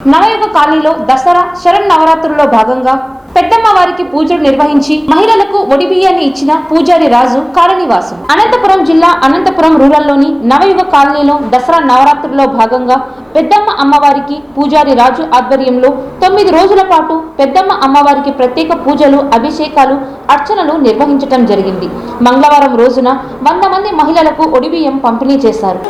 నవయుగ కాలనీలో దసరా శరన్నవరాత్రుల్లో భాగంగా పెద్దమ్మ వారికి పూజలు నిర్వహించి మహిళలకు ఒడిబియ్యాన్ని ఇచ్చిన పూజారి రాజు కాలనీవాసు. అనంతపురం జిల్లా అనంతపురం రూరల్లోని నవయుగ కాలనీలో దసరా నవరాత్రుల్లో భాగంగా పెద్దమ్మ అమ్మవారికి పూజారి రాజు ఆధ్వర్యంలో 9 రోజుల పాటు పెద్దమ్మ అమ్మవారికి ప్రత్యేక పూజలు, అభిషేకాలు, అర్చనలు నిర్వహించడం జరిగింది. మంగళవారం రోజున 100 మంది మహిళలకు ఒడిబియ్యం పంపిణీ చేశారు.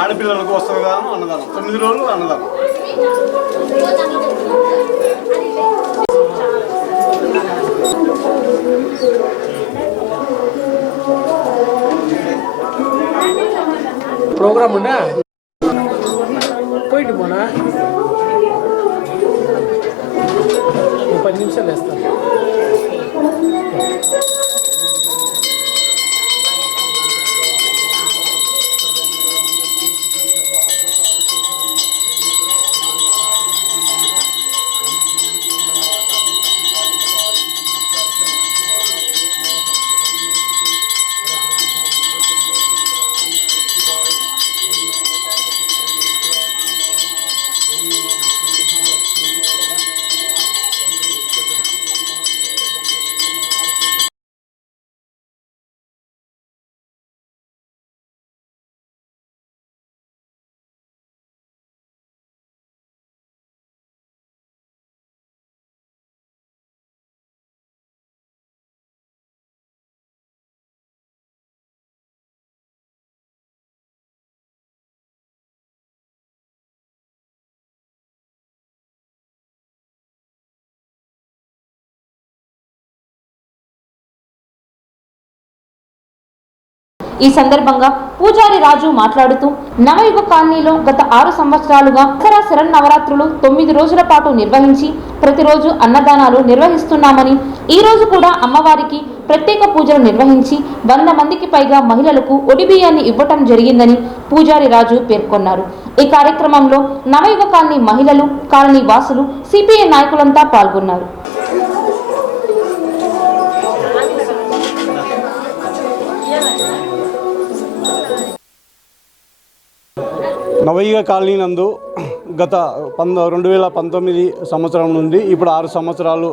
ఆడపిల్లలకు వస్త్రదానం, అన్నదానం 9 రోజులు అన్నదానం. ప్రోగ్రామ్ ఉందా పోయింది మొన్న 10 నిమిషాలు వేస్తాను. ఈ సందర్భంగా పూజారి రాజు మాట్లాడుతూ నవయుగ కాలనీలో గత 6 సంవత్సరాలుగా దసరా శరన్నవరాత్రులు 9 రోజుల పాటు నిర్వహించి ప్రతిరోజు అన్నదానాలు నిర్వహిస్తున్నామని, ఈ రోజు కూడా అమ్మవారికి ప్రత్యేక పూజలు నిర్వహించి 100 మందికి పైగా మహిళలకు ఒడిబియ్యాన్ని ఇవ్వటం జరిగిందని పూజారి రాజు పేర్కొన్నారు. ఈ కార్యక్రమంలో నవయుగ కాలనీ మహిళలు, కాలనీ వాసులు, సిపిఐ నాయకులంతా పాల్గొన్నారు. నవయుగ కాలనీ నందు గత 2019 సంవత్సరం నుండి ఇప్పుడు 6 సంవత్సరాలు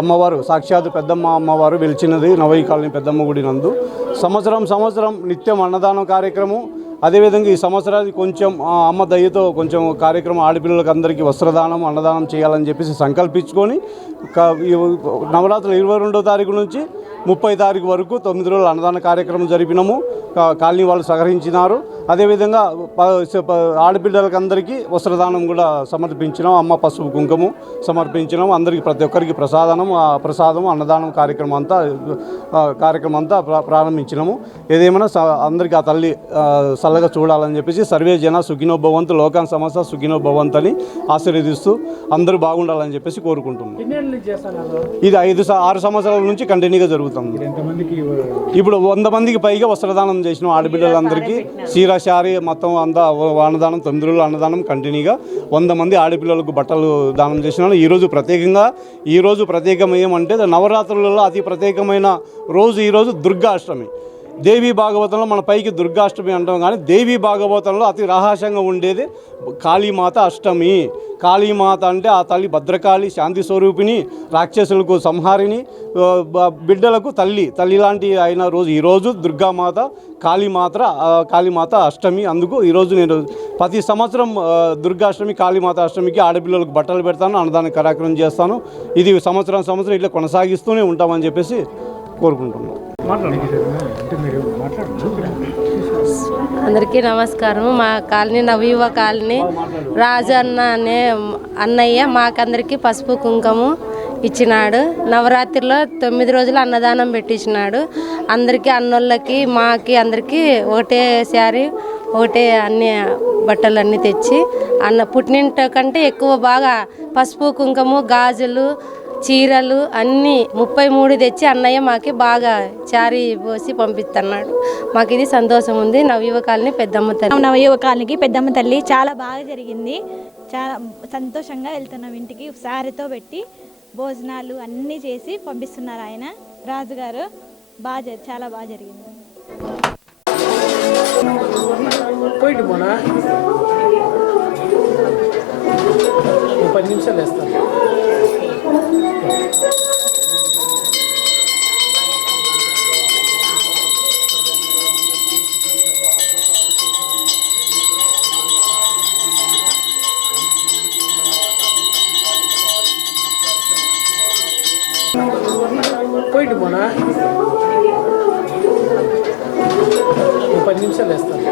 అమ్మవారు సాక్షాత్ పెద్దమ్మ అమ్మవారు వెలిచినది నవయుగ కాలనీ పెద్దమ్మ గుడి నందు. సంవత్సరం నిత్యం అన్నదానం కార్యక్రమం. అదేవిధంగా ఈ సంవత్సరానికి కొంచెం అమ్మ దయ్యతో కొంచెం కార్యక్రమం ఆడపిల్లలకు అందరికీ వస్త్రదానం, అన్నదానం చేయాలని చెప్పేసి సంకల్పించుకొని నవరాత్రులు 22వ తారీఖు నుంచి 30వ తారీఖు వరకు 9 రోజుల అన్నదాన కార్యక్రమం జరిపినాము. కాలనీ వాళ్ళు సహకరించినారు. అదేవిధంగా ఆడపిల్లలకు అందరికీ వస్త్రదానం కూడా సమర్పించినాం. అమ్మ పసుపు కుంకుమ సమర్పించినాం. అందరికీ ప్రతి ఒక్కరికి ప్రసాదం అన్నదానం కార్యక్రమం అంతా ప్రారంభించినాము. ఏదేమైనా అందరికీ ఆ తల్లి చల్లగా చూడాలని చెప్పేసి సర్వే జన సుఖినో భవంతు, లోకాన్ సమస్త సుఖినో భవంతు అని ఆశీర్వదిస్తూ అందరూ బాగుండాలని చెప్పేసి కోరుకుంటున్నాం. ఇది 6 సంవత్సరాల నుంచి కంటిన్యూగా జరుగుతుంది. ఇప్పుడు 100 మందికి పైగా వస్త్రదానం చేసినాం. ఆడపిల్లలందరికీ శారీ మొత్తం అంతా అన్నదానం 9 రోజులు అన్నదానం కంటిన్యూగా 100 మంది ఆడపిల్లలకు బట్టలు దానం చేసినాను. ఈరోజు ప్రత్యేకం ఏమంటే నవరాత్రులలో అతి ప్రత్యేకమైన రోజు ఈరోజు దుర్గాష్టమి. దేవీ భాగవతంలో మన పైకి దుర్గాష్టమి అంటాం, కానీ దేవీ భాగవతంలో అతి రహస్యంగా ఉండేది కాళీమాత అష్టమి. కాళీమాత అంటే ఆ తల్లి భద్రకాళి, శాంతి స్వరూపిణి, రాక్షసులకు సంహారిణి, బిడ్డలకు తల్లి లాంటి అయిన రోజు ఈరోజు దుర్గామాత కాళీమాత అష్టమి. అందుకు ఈరోజు నేను ప్రతి సంవత్సరం దుర్గాష్టమి, కాళీమాత అష్టమికి ఆడపిల్లలకు బట్టలు పెడతాను, అన్నదాన కార్యక్రమం చేస్తాను. ఇది సంవత్సరం ఇట్లా కొనసాగిస్తూనే ఉంటామని చెప్పేసి కోరుకుంటున్నాను. అందరికీ నమస్కారం. మా కాలనీ నవయువ కాలనీ రాజు అనే అన్నయ్య మాకందరికీ పసుపు కుంకుమ ఇచ్చినాడు. నవరాత్రిలో 9 రోజులు అన్నదానం పెట్టించినాడు. అందరికీ అన్నోళ్ళకి మాకి అందరికీ ఒకటే శారీ, ఒకటే అన్ని బట్టలు అన్నీ తెచ్చి పుట్టినింటి కంటే ఎక్కువ బాగా పసుపు కుంకుమ, గాజులు, చీరలు అన్నీ 33 తెచ్చి అన్నయ్య మాకి బాగా చారీ పోసి పంపిస్తున్నాడు. మాకు ఇది సంతోషం ఉంది. నవయువ కాలనీ పెద్దమ్మ తల్లి, నవయువ కాలనీకి పెద్దమ్మ తల్లి చాలా బాగా జరిగింది. చాలా సంతోషంగా వెళ్తున్నాం. ఇంటికి శారీతో పెట్టి భోజనాలు అన్నీ చేసి పంపిస్తున్నారు ఆయన రాజుగారు. చాలా బాగా జరిగింది. పోయింది మొన్న 10 నిమిషాలు వేస్తాను. పోయింది మొన్న 10 నిమిషాలు వేస్తాను.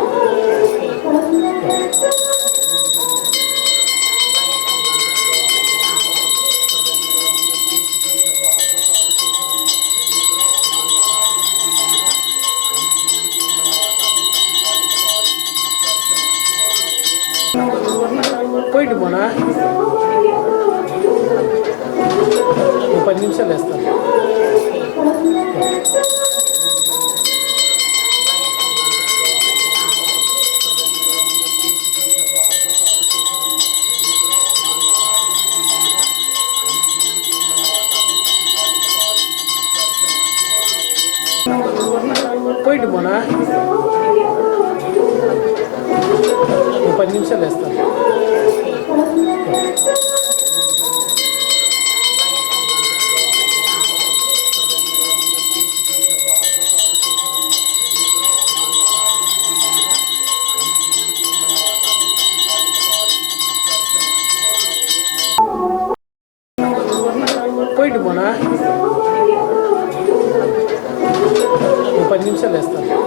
పోయింది మొన్న 10 నిమిషాలు వేస్తాను. పోయింది మొన్న 10 నిమిషాలు వేస్తాను. పోయింది మొన్న 10 నిమిషాలు వేస్తాను.